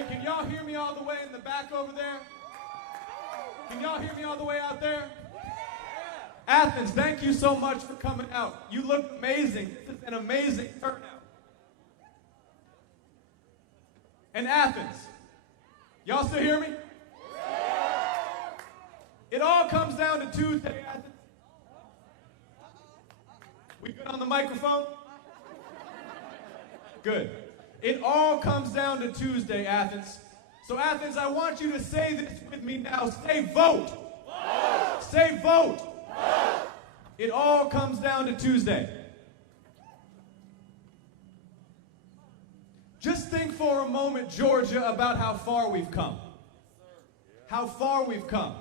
Hey, can y'all hear me all the way in the back over there? Can y'all hear me all the way out there? Athens, thank you so much for coming out. You look amazing. This is an amazing turnout. And Athens, y'all still hear me? It all comes down to Tuesday, Athens. We good on the microphone? Good. It all comes down to Tuesday, Athens. So Athens, I want you to say this with me now. Say vote. Vote. Say vote. Vote. It all comes down to Tuesday. Just think for a moment, Georgia, about how far we've come. How far we've come.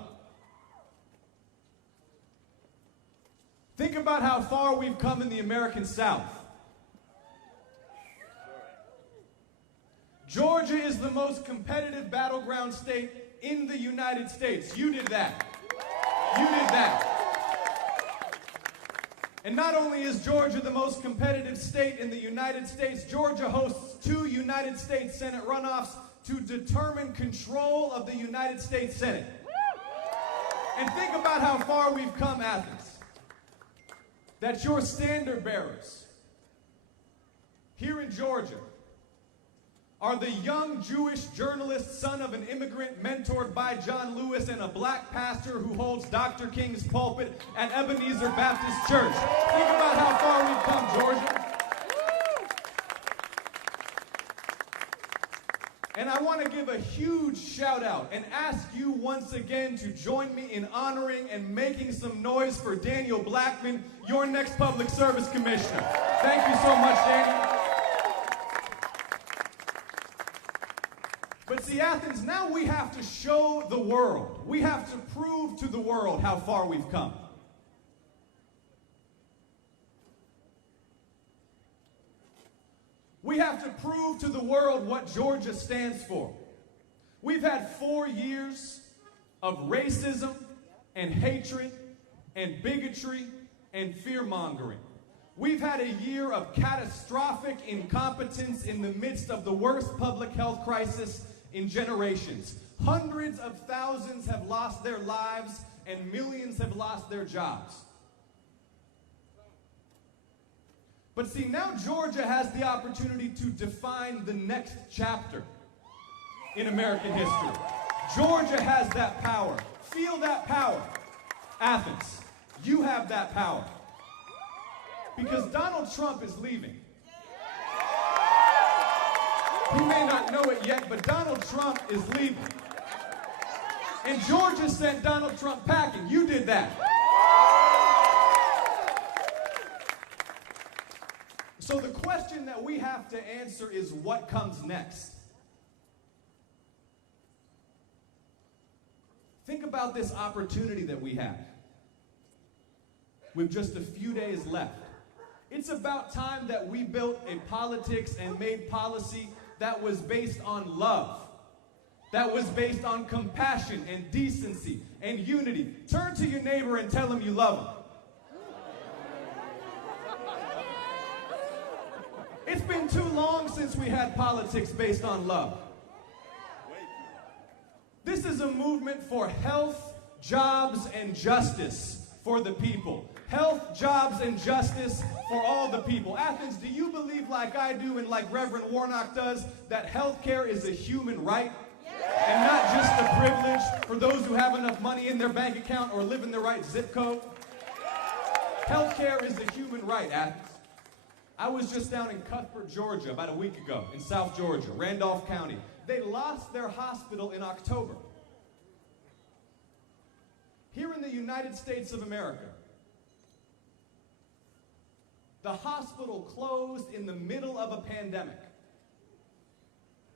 Think about how far we've come in the American South. Georgia is the most competitive battleground state in the United States. You did that. You did that. And not only is Georgia the most competitive state in the United States, Georgia hosts 2 United States Senate runoffs to determine control of the United States Senate. And think about how far we've come, Athens. That your standard bearers here in Georgia are the young Jewish journalist, son of an immigrant mentored by John Lewis, and a black pastor who holds Dr. King's pulpit at Ebenezer Baptist Church. Think about how far we've come, Georgia. And I want to give a huge shout out and ask you once again to join me in honoring and making some noise for Daniel Blackman, your next public service commissioner. Thank you so much, Daniel. But see, Athens, now we have to show the world. We have to prove to the world how far we've come. We have to prove to the world what Georgia stands for. We've had 4 years of racism and hatred and bigotry and fear-mongering. We've had a year of catastrophic incompetence in the midst of the worst public health crisis in generations. Hundreds of thousands have lost their lives and millions have lost their jobs. But see, now Georgia has the opportunity to define the next chapter in American history. Georgia has that power. Feel that power. Athens, you have that power. Because Donald Trump is leaving. He may not know it yet, but Donald Trump is leaving. And Georgia sent Donald Trump packing. You did that. So the question that we have to answer is, what comes next? Think about this opportunity that we have with just a few days left. It's about time that we built a politics and made policy that was based on love, that was based on compassion and decency and unity. Turn to your neighbor and tell him you love him. It's been too long since we had politics based on love. This is a movement for health, jobs, and justice for the people. Health, jobs, and justice for all the people. Athens, do you believe, like I do and like Reverend Warnock does, that health care is a human right? Yes. And not just a privilege for those who have enough money in their bank account or live in the right zip code? Health care is a human right, Athens. I was just down in Cuthbert, Georgia about a week ago, in South Georgia, Randolph County. They lost their hospital in October. Here in the United States of America, the hospital closed in the middle of a pandemic.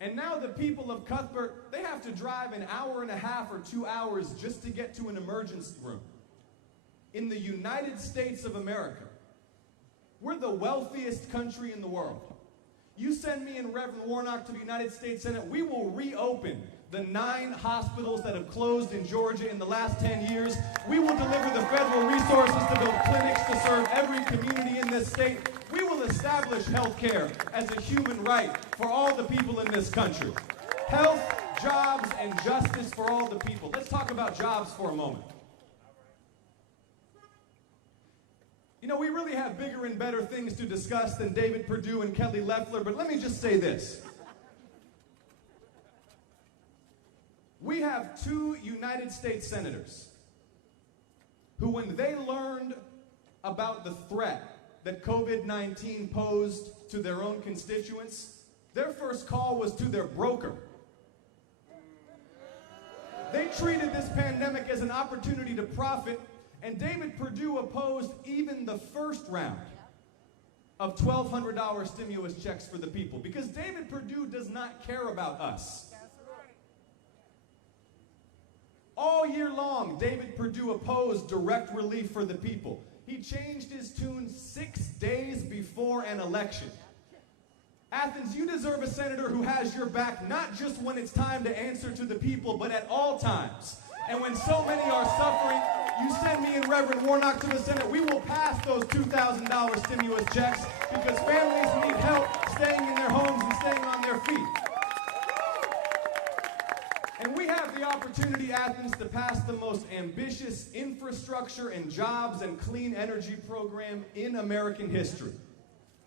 And now the people of Cuthbert, they have to drive an hour and a half or 2 hours just to get to an emergency room. In the United States of America, we're the wealthiest country in the world. You send me and Reverend Warnock to the United States Senate, we will reopen the 9 hospitals that have closed in Georgia in the last 10 years. We will deliver the federal resources to build clinics to serve every community in this state. We will establish health care as a human right for all the people in this country. Health, jobs, and justice for all the people. Let's talk about jobs for a moment. You know, we really have bigger and better things to discuss than David Perdue and Kelly Loeffler, but let me just say this. We have two United States senators who, when they learned about the threat that COVID-19 posed to their own constituents, their first call was to their broker. They treated this pandemic as an opportunity to profit, and David Perdue opposed even the first round of $1,200 stimulus checks for the people, because David Perdue does not care about us. All year long, David Perdue opposed direct relief for the people. He changed his tune 6 days before an election. Athens, you deserve a senator who has your back, not just when it's time to answer to the people, but at all times. And when so many are suffering, you send me and Reverend Warnock to the Senate. We will pass those $2,000 stimulus checks because families need help staying in their homes and staying on their feet. And we have the opportunity, Athens, to pass the most ambitious infrastructure and jobs and clean energy program in American history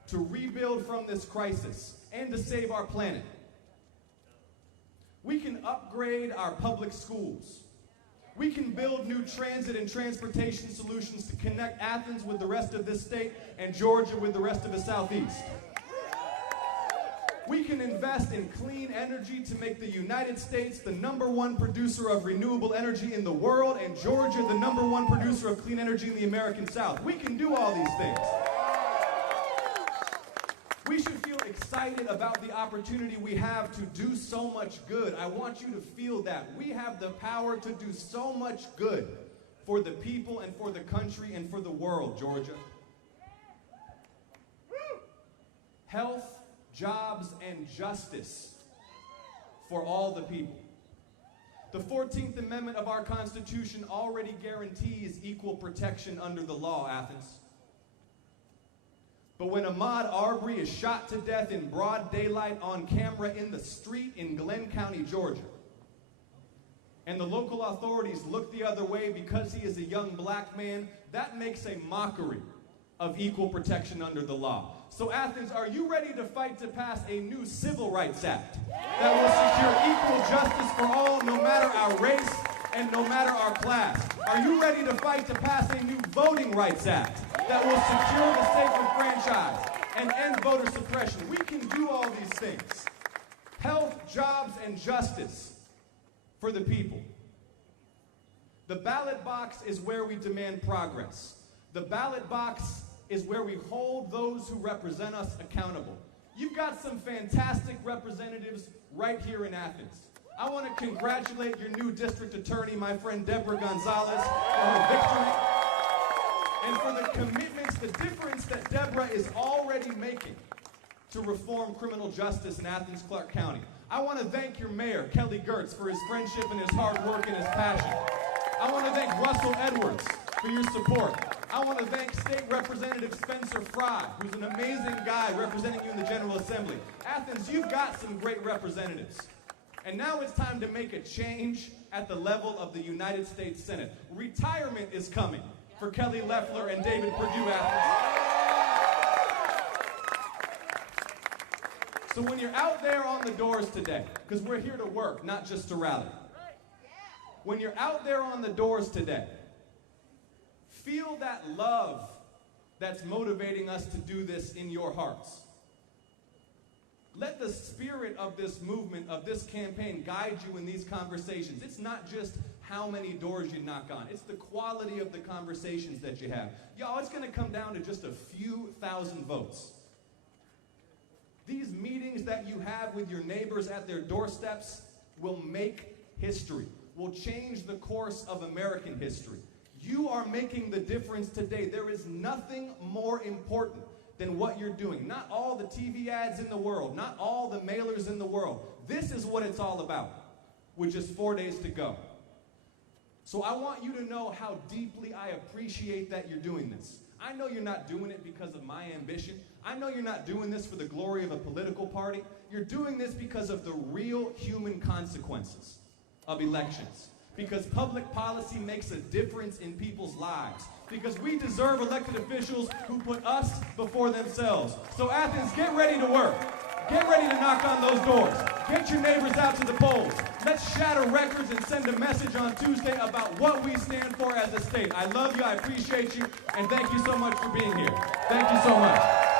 to rebuild from this crisis and to save our planet. We can upgrade our public schools. We can build new transit and transportation solutions to connect Athens with the rest of this state and Georgia with the rest of the Southeast. We can invest in clean energy to make the United States the #1 producer of renewable energy in the world and Georgia the #1 producer of clean energy in the American South. We can do all these things. We should feel excited about the opportunity we have to do so much good. I want you to feel that. We have the power to do so much good for the people and for the country and for the world, Georgia. Health, jobs, and justice for all the people. The 14th Amendment of our Constitution already guarantees equal protection under the law, Athens. But when Ahmaud Arbery is shot to death in broad daylight on camera in the street in Glenn County, Georgia, and the local authorities look the other way because he is a young black man, that makes a mockery of equal protection under the law. So Athens, are you ready to fight to pass a new Civil Rights Act that will secure equal justice for all, no matter our race and no matter our class? Are you ready to fight to pass a new Voting Rights Act that will secure the sacred franchise and end voter suppression? We can do all these things. Health, jobs, and justice for the people. The ballot box is where we demand progress. The ballot box is where we hold those who represent us accountable. You've got some fantastic representatives right here in Athens. I want to congratulate your new district attorney, my friend Deborah Gonzalez, for her victory and for the commitments, the difference that Deborah is already making to reform criminal justice in Athens-Clarke County. I want to thank your mayor, Kelly Gertz, for his friendship and his hard work and his passion. I want to thank Russell Edwards for your support. I want to thank State Representative Spencer Fry, who's an amazing guy representing you in the General Assembly. Athens, you've got some great representatives. And now it's time to make a change at the level of the United States Senate. Retirement is coming for Kelly Loeffler and David Perdue, Athens. So when you're out there on the doors today, because we're here to work, not just to rally. When you're out there on the doors today, feel that love that's motivating us to do this in your hearts. Let the spirit of this movement, of this campaign, guide you in these conversations. It's not just how many doors you knock on. It's the quality of the conversations that you have. Y'all, it's going to come down to just a few thousand votes. These meetings that you have with your neighbors at their doorsteps will make history, will change the course of American history. You are making the difference today. There is nothing more important than what you're doing. Not all the TV ads in the world, not all the mailers in the world. This is what it's all about, with just 4 days to go. So I want you to know how deeply I appreciate that you're doing this. I know you're not doing it because of my ambition. I know you're not doing this for the glory of a political party. You're doing this because of the real human consequences of elections. Because public policy makes a difference in people's lives. Because we deserve elected officials who put us before themselves. So Athens, get ready to work. Get ready to knock on those doors. Get your neighbors out to the polls. Let's shatter records and send a message on Tuesday about what we stand for as a state. I love you, I appreciate you, and thank you so much for being here. Thank you so much.